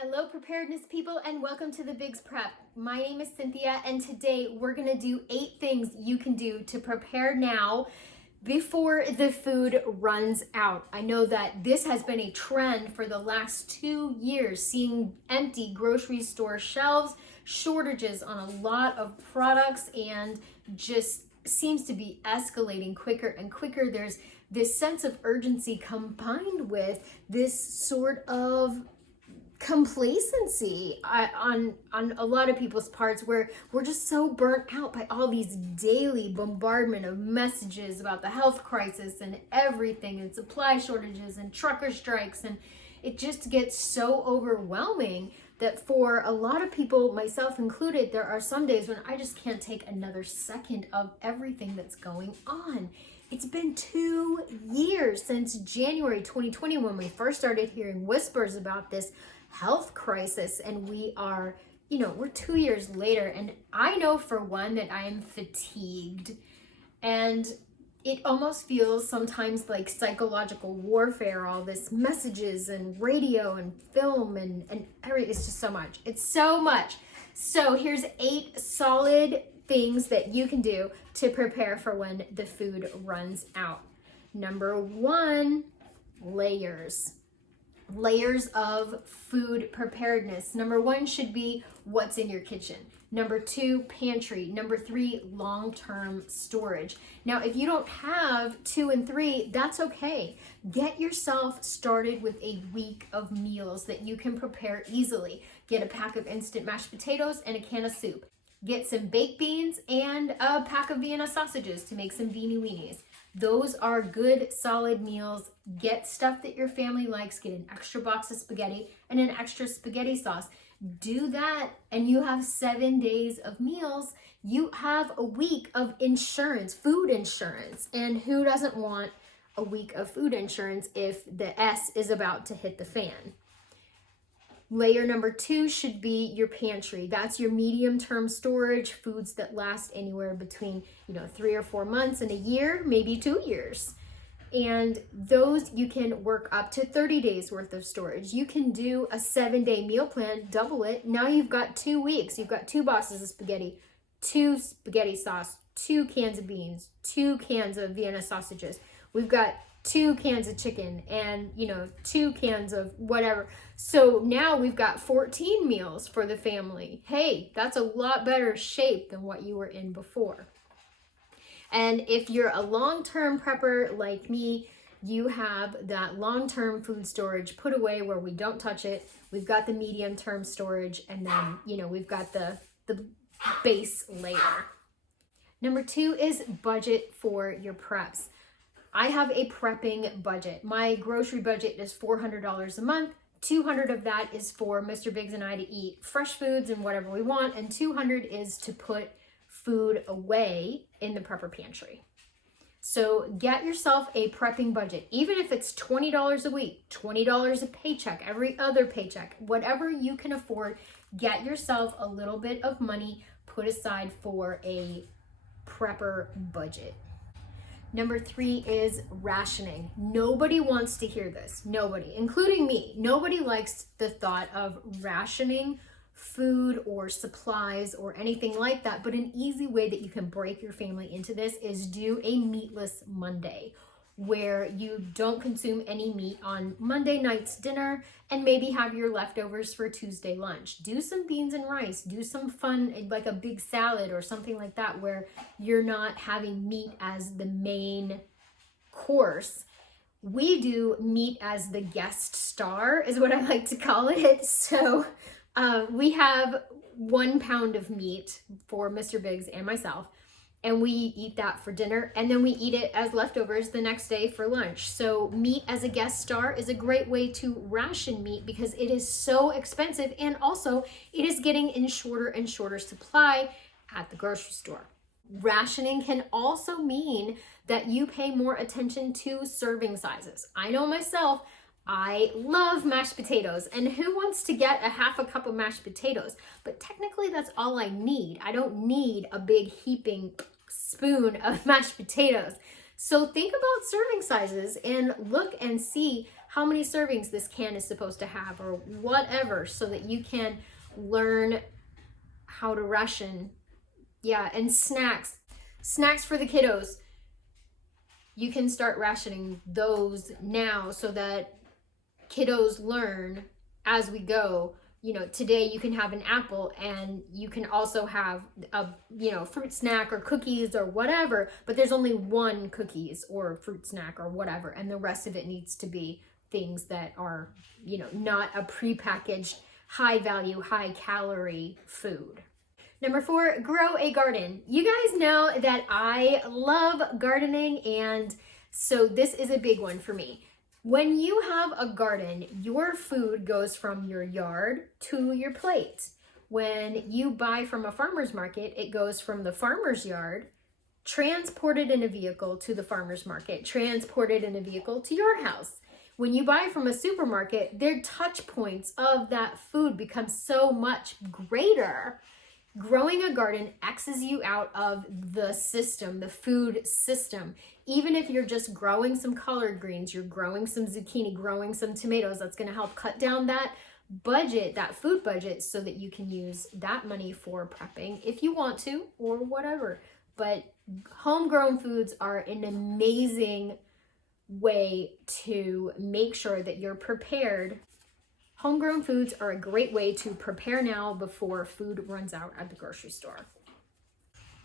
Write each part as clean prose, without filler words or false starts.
Hello preparedness people, and welcome to the Bigs Prep. My name is Cynthia, and today we're gonna do 8 things you can do to prepare now before the food runs out. I know that this has been a trend for the last 2 years, seeing empty grocery store shelves, shortages on a lot of products, and just seems to be escalating quicker and quicker. There's this sense of urgency combined with this sort of complacency on a lot of people's parts, where we're just so burnt out by all these daily bombardment of messages about the health crisis and everything, and supply shortages and trucker strikes, and it just gets so overwhelming that for a lot of people, myself included, there are some days when I just can't take another second of everything that's going on. It's been 2 years since January 2020 when we first started hearing whispers about this health crisis, and we are, we're 2 years later, and I know for one that I am fatigued, and it almost feels sometimes like psychological warfare, all this messages and radio and film and it's just so much. It's so much. So here's 8 solid things that you can do to prepare for when the food runs out. Number 1, layers. Layers of food preparedness. Number 1 should be what's in your kitchen. Number 2, pantry. Number 3, long-term storage. Now, if you don't have 2 and 3, that's okay. Get yourself started with a week of meals that you can prepare easily. Get a pack of instant mashed potatoes and a can of soup. Get some baked beans and a pack of Vienna sausages to make some beanie weenies. Those are good, solid meals. Get stuff that your family likes. Get an extra box of spaghetti and an extra spaghetti sauce. Do that, and you have 7 days of meals. You have a week of insurance, food insurance. And who doesn't want a week of food insurance if the S is about to hit the fan? Layer number 2 should be your pantry. That's your medium-term storage, foods that last anywhere between 3 or 4 months and a year, maybe 2 years. And those you can work up to 30 days worth of storage. You can do a 7-day meal plan, double it. Now you've got 2 weeks. You've got 2 boxes of spaghetti, 2 spaghetti sauce, 2 cans of beans, 2 cans of Vienna sausages. We've got 2 cans of chicken and 2 cans of whatever. So now we've got 14 meals for the family. Hey, that's a lot better shape than what you were in before. And if you're a long-term prepper like me, you have that long-term food storage put away where we don't touch it. We've got the medium-term storage, and then we've got the base layer. Number 2 is budget for your preps. I have a prepping budget. My grocery budget is $400 a month. $200 of that is for Mr. Biggs and I to eat fresh foods and whatever we want, and $200 is to put food away in the prepper pantry. So get yourself a prepping budget, even if it's $20 a week, $20 a paycheck, every other paycheck, whatever you can afford. Get yourself a little bit of money put aside for a prepper budget. Number 3 is rationing. Nobody wants to hear this. Nobody, including me. Nobody likes the thought of rationing food or supplies or anything like that. But an easy way that you can break your family into this is do a meatless Monday, where you don't consume any meat on Monday night's dinner and maybe have your leftovers for Tuesday lunch. Do some beans and rice. Do some fun, like a big salad or something like that, where you're not having meat as the main course. We do meat as the guest star, is what I like to call it. So we have 1 pound of meat for Mr. Biggs and myself, and we eat that for dinner, and then we eat it as leftovers the next day for lunch. So meat as a guest star is a great way to ration meat because it is so expensive, and also it is getting in shorter and shorter supply at the grocery store. Rationing can also mean that you pay more attention to serving sizes. I know myself, I love mashed potatoes, and who wants to get a half a cup of mashed potatoes? But technically that's all I need. I don't need a big heaping spoon of mashed potatoes. So think about serving sizes and look and see how how many servings this can is supposed to have or whatever, so that you can learn how to ration. Yeah, and snacks for the kiddos. You can start rationing those now so that kiddos learn as we go. You know, today you can have an apple and you can also have a, you know, fruit snack or cookies or whatever, but there's only one cookies or fruit snack or whatever, and the rest of it needs to be things that are, you know, not a prepackaged high value, high calorie food. Number 4, grow a garden. You guys know that I love gardening, and so this is a big one for me. When you have a garden, your food goes from your yard to your plate. When you buy from a farmer's market, it goes from the farmer's yard, transported in a vehicle to the farmer's market, transported in a vehicle to your house. When you buy from a supermarket, their touch points of that food become so much greater. Growing a garden X's you out of the system, the food system. Even if you're just growing some collard greens, you're growing some zucchini, growing some tomatoes, that's going to help cut down that budget, that food budget, so that you can use that money for prepping if you want to or whatever. But homegrown foods are an amazing way to make sure that you're prepared. Homegrown foods are a great way to prepare now before food runs out at the grocery store.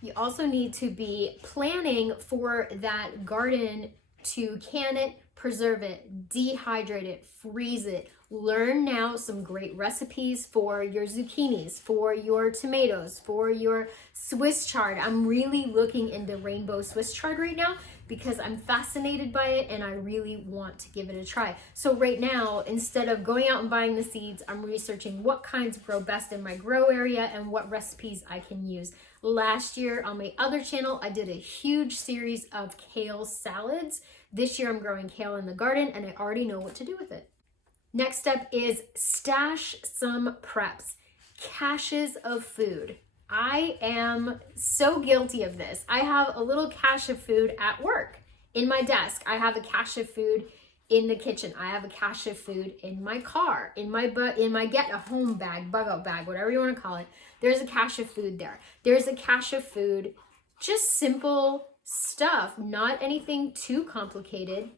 You also need to be planning for that garden to can it, preserve it, dehydrate it, freeze it. Learn now some great recipes for your zucchinis, for your tomatoes, for your Swiss chard. I'm really looking into rainbow Swiss chard right now because I'm fascinated by it and I really want to give it a try. So right now, instead of going out and buying the seeds, I'm researching what kinds grow best in my grow area and what recipes I can use. Last year on my other channel, I did a huge series of kale salads. This year I'm growing kale in the garden and I already know what to do with it. Next step is stash some preps, caches of food. I am so guilty of this. I have a little cache of food at work, in my desk. I have a cache of food in the kitchen. I have a cache of food in my car, in my get a home bag, bug out bag, whatever you want to call it. There's a cache of food there. There's a cache of food, just simple stuff, not anything too complicated.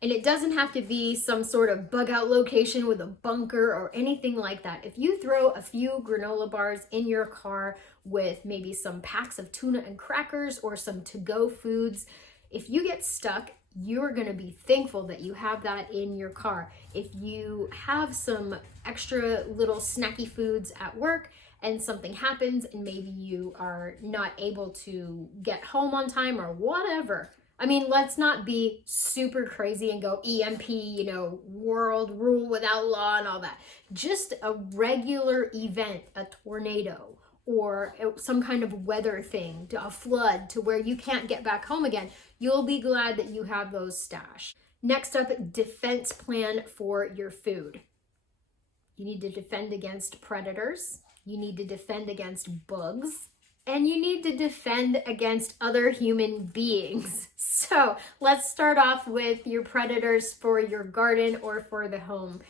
And it doesn't have to be some sort of bug out location with a bunker or anything like that. If you throw a few granola bars in your car with maybe some packs of tuna and crackers or some to-go foods, if you get stuck, you're gonna be thankful that you have that in your car. If you have some extra little snacky foods at work and something happens and maybe you are not able to get home on time or whatever, I mean, let's not be super crazy and go EMP, you know, world rule without law and all that. Just a regular event, a tornado or some kind of weather thing, a flood to where you can't get back home again. You'll be glad that you have those stashed. Next up, defense plan for your food. You need to defend against predators. You need to defend against bugs. And you need to defend against other human beings. So let's start off with your predators for your garden or for the home.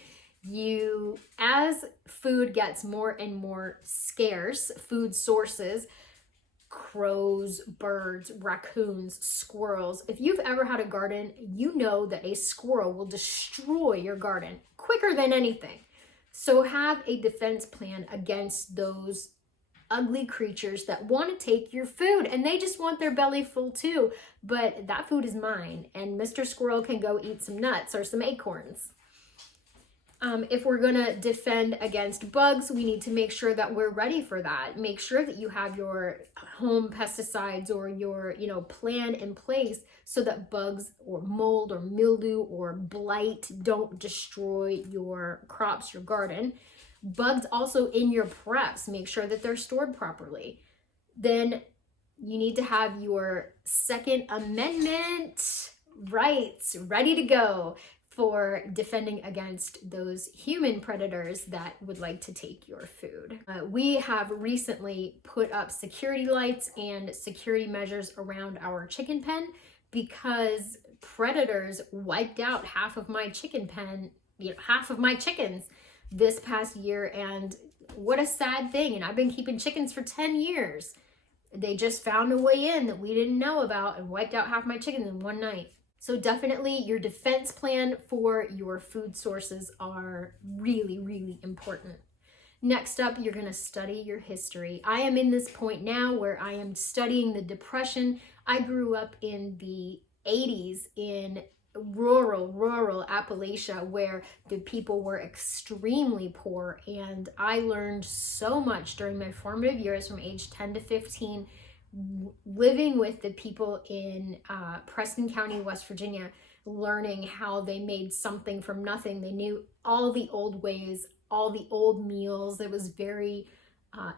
As food gets more and more scarce, food sources, crows, birds, raccoons, squirrels. If you've ever had a garden, you know that a squirrel will destroy your garden quicker than anything. So have a defense plan against those ugly creatures that want to take your food and they just want their belly full too, but that food is mine and Mr. Squirrel can go eat some nuts or some acorns. If we're gonna defend against bugs, we need to make sure that we're ready for that. Make sure that you have your home pesticides or your plan in place so that bugs or mold or mildew or blight don't destroy your crops, your garden. Bugs also in your preps, make sure that they're stored properly. Then you need to have your Second Amendment rights ready to go for defending against those human predators that would like to take your food. We have recently put up security lights and security measures around our chicken pen because predators wiped out half of my chicken pen, half of my chickens this past year. And what a sad thing. And I've been keeping chickens for 10 years. They just found a way in that we didn't know about and wiped out half my chickens in one night. So definitely your defense plan for your food sources are really, really important. Next up, you're going to study your history. I am in this point now where I am studying the Depression. I grew up in the 80s in rural Appalachia, where the people were extremely poor, and I learned so much during my formative years from age 10 to 15 living with the people in Preston County, West Virginia, learning how they made something from nothing. They knew all the old ways, all the old meals. It was very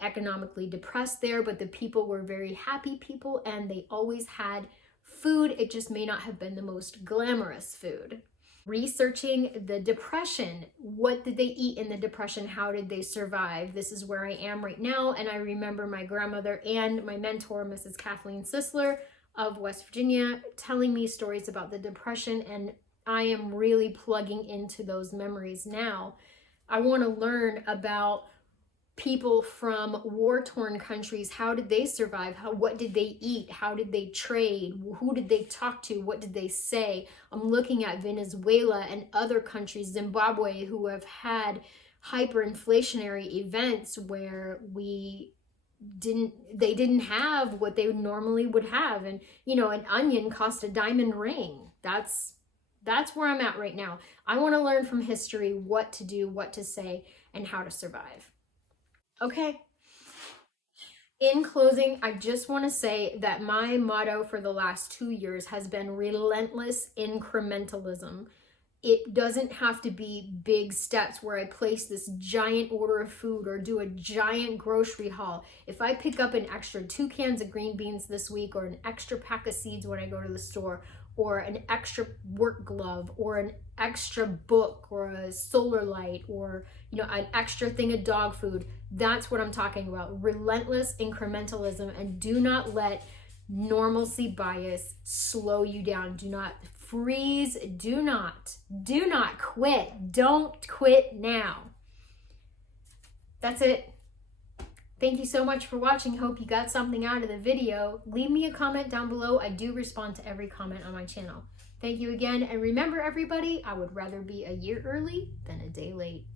economically depressed there, but the people were very happy people, and they always had food. It just may not have been the most glamorous food. Researching the Depression. What did they eat in the Depression? How did they survive? This is where I am right now, and I remember my grandmother and my mentor, Mrs. Kathleen Sisler of West Virginia, telling me stories about the Depression, and I am really plugging into those memories now. I want to learn about people from war-torn countries. How did they survive? What did they eat? How did they trade? Who did they talk to? What did they say? I'm looking at Venezuela and other countries, Zimbabwe, who have had hyperinflationary events where they didn't have what they normally would have. And, an onion cost a diamond ring. That's where I'm at right now. I want to learn from history what to do, what to say, and how to survive. Okay. In closing, I just want to say that my motto for the last 2 years has been relentless incrementalism. It doesn't have to be big steps where I place this giant order of food or do a giant grocery haul. If I pick up an extra 2 cans of green beans this week, or an extra pack of seeds when I go to the store, or an extra work glove, or an extra book, or a solar light, or an extra thing of dog food, that's what I'm talking about. Relentless incrementalism. And do not let normalcy bias slow you down. Do not freeze. Do not quit. Don't quit now. That's it. Thank you so much for watching. Hope you got something out of the video. Leave me a comment down below. I do respond to every comment on my channel. Thank you again. And remember, everybody, I would rather be a year early than a day late.